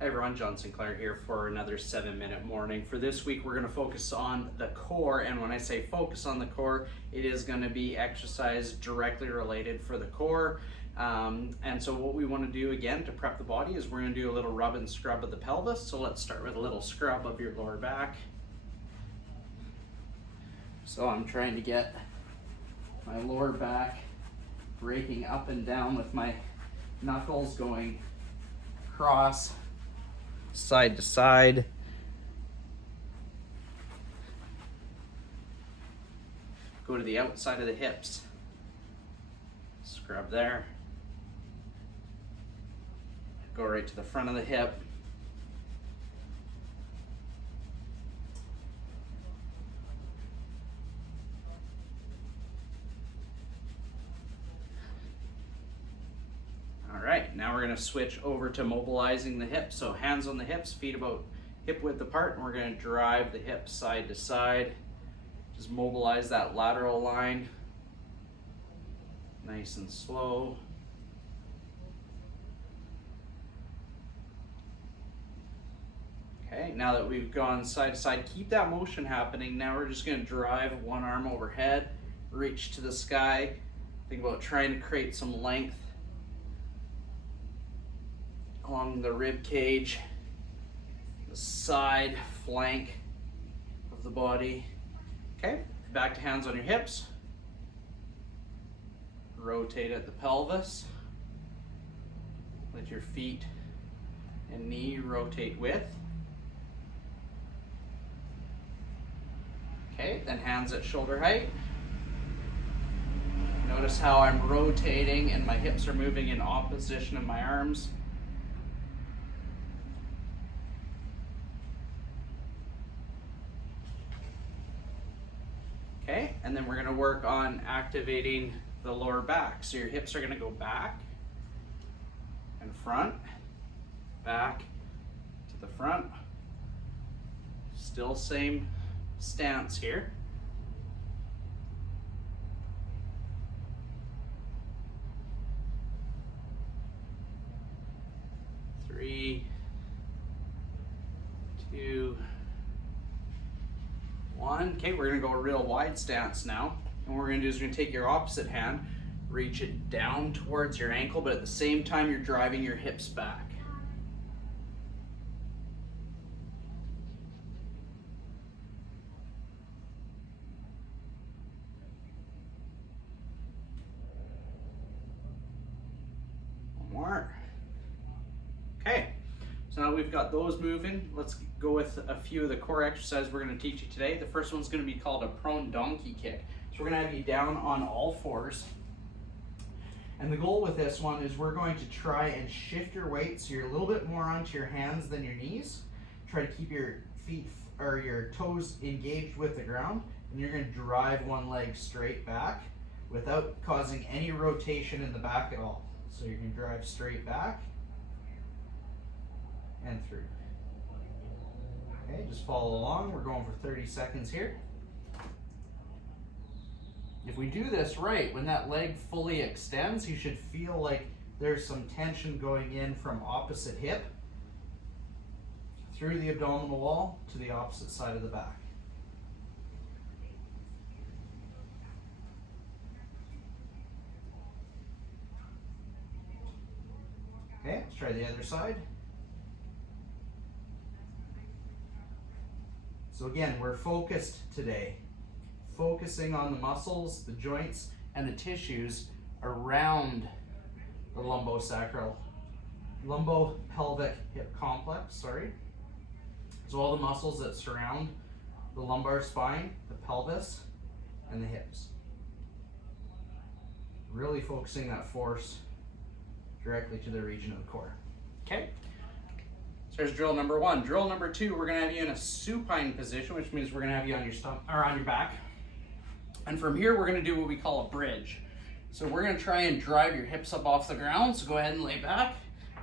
Hi everyone, John Sinclair here for another 7-minute morning. For this week, we're going to focus on the core, and when I say focus on the core, it is going to be exercise directly related for the core. And so what we want to do again to prep the body is we're going to do a little rub and scrub of the pelvis. So let's start with a little scrub of your lower back. So I'm trying to get my lower back breaking up and down with my knuckles going across, side to side. Go to the outside of the hips. Scrub there. Go right to the front of the hip. All right, now we're going to switch over to mobilizing the hips. So hands on the hips, feet about hip width apart, and we're going to drive the hips side to side. Just mobilize that lateral line. Nice and slow. Okay, now that we've gone side to side, keep that motion happening. Now we're just going to drive one arm overhead, reach to the sky. Think about trying to create some length along the rib cage, the side flank of the body. Okay, back to hands on your hips. Rotate at the pelvis. Let your feet and knee rotate with. Okay, then hands at shoulder height. Notice how I'm rotating and my hips are moving in opposition of my arms. Okay, and then we're going to work on activating the lower back. So your hips are going to go back and front, back to the front. Still same stance here. Three, two, one. Okay, we're gonna go a real wide stance now. And what we're gonna do is we're gonna take your opposite hand, reach it down towards your ankle, but at the same time you're driving your hips back. One more. Okay, so now we've got those moving. Let's go with a few of the core exercises we're going to teach you today. The first one's going to be called a prone donkey kick. So we're going to have you down on all fours. And the goal with this one is we're going to try and shift your weight so you're a little bit more onto your hands than your knees. Try to keep your feet or your toes engaged with the ground, and you're going to drive one leg straight back without causing any rotation in the back at all. So you're going to drive straight back and through. Okay, just follow along. We're going for 30 seconds here. If we do this right, when that leg fully extends, you should feel like there's some tension going in from opposite hip through the abdominal wall to the opposite side of the back. Okay, let's try the other side. So again, we're focused today, focusing on the muscles, the joints, and the tissues around the lumbopelvic hip complex, So all the muscles that surround the lumbar spine, the pelvis, and the hips. Really focusing that force directly to the region of the core. Okay? There's drill number one. Drill number two, we're gonna have you in a supine position, which means we're gonna have you on your stomach or on your back. And from here, we're gonna do what we call a bridge. So we're gonna try and drive your hips up off the ground. So go ahead and lay back.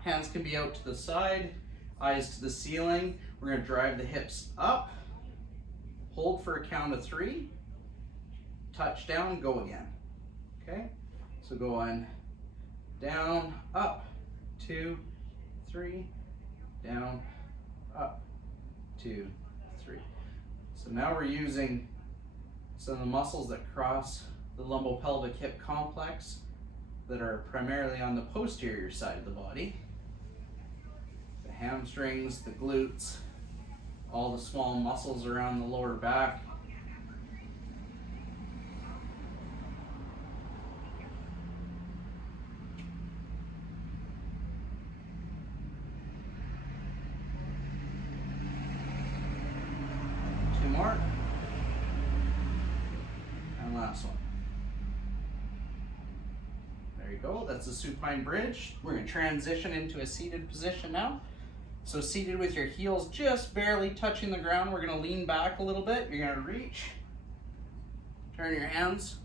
Hands can be out to the side, eyes to the ceiling. We're gonna drive the hips up. Hold for a count of 3. Touch down, go again. Okay? So go on down, up, 2, 3, down, up, 2, 3. So now we're using some of the muscles that cross the lumbopelvic hip complex that are primarily on the posterior side of the body. The hamstrings, the glutes, all the small muscles around the lower back. Two more. And last one. There you go, that's the supine bridge. We're gonna transition into a seated position now. So seated with your heels just barely touching the ground, we're gonna lean back a little bit. You're gonna reach, turn your hands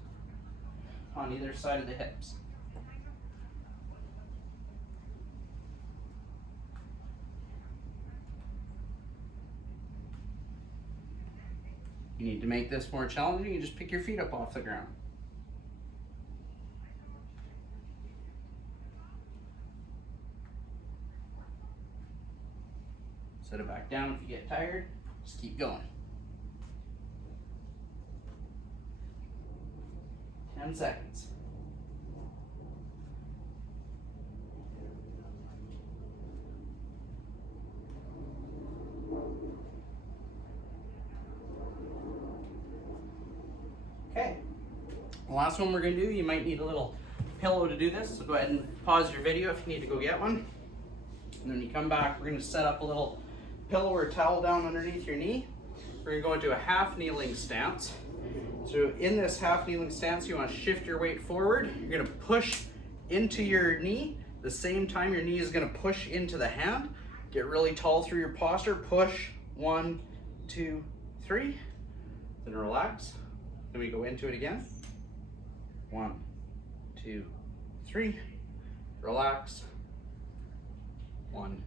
on either side of the hips. You need to make this more challenging, you just pick your feet up off the ground. Set it back down if you get tired, just keep going. 10 seconds. Okay, the last one we're gonna do, you might need a little pillow to do this, so go ahead and pause your video if you need to go get one. And then when you come back, we're gonna set up a little pillow or towel down underneath your knee. We're gonna go into a half kneeling stance. So in this half kneeling stance, you wanna shift your weight forward. You're gonna push into your knee. The same time your knee is gonna push into the hand. Get really tall through your posture. Push, 1, 2, 3. Then relax. Then we go into it again. 1, 2, 3. Relax. 1,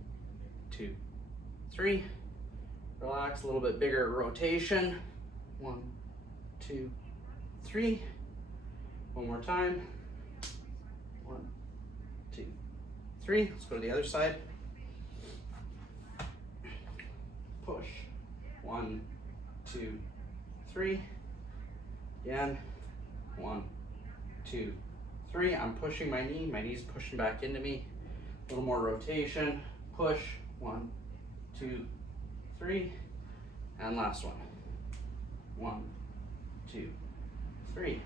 2, 3. Relax, a little bit bigger rotation. 1, 2, 3. One more time. 1, 2, 3. Let's go to the other side. Push. 1, 2, 3. Again. 1, 2, 3. I'm pushing my knee. My knee's pushing back into me. A little more rotation. Push. 1, 2, 3. And last one. 1, 2, 3.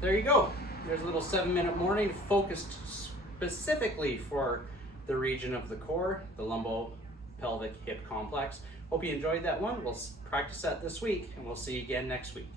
There you go. There's a little 7-minute morning focused specifically for the region of the core, the lumbopelvic hip complex. Hope you enjoyed that one. We'll practice that this week, and we'll see you again next week.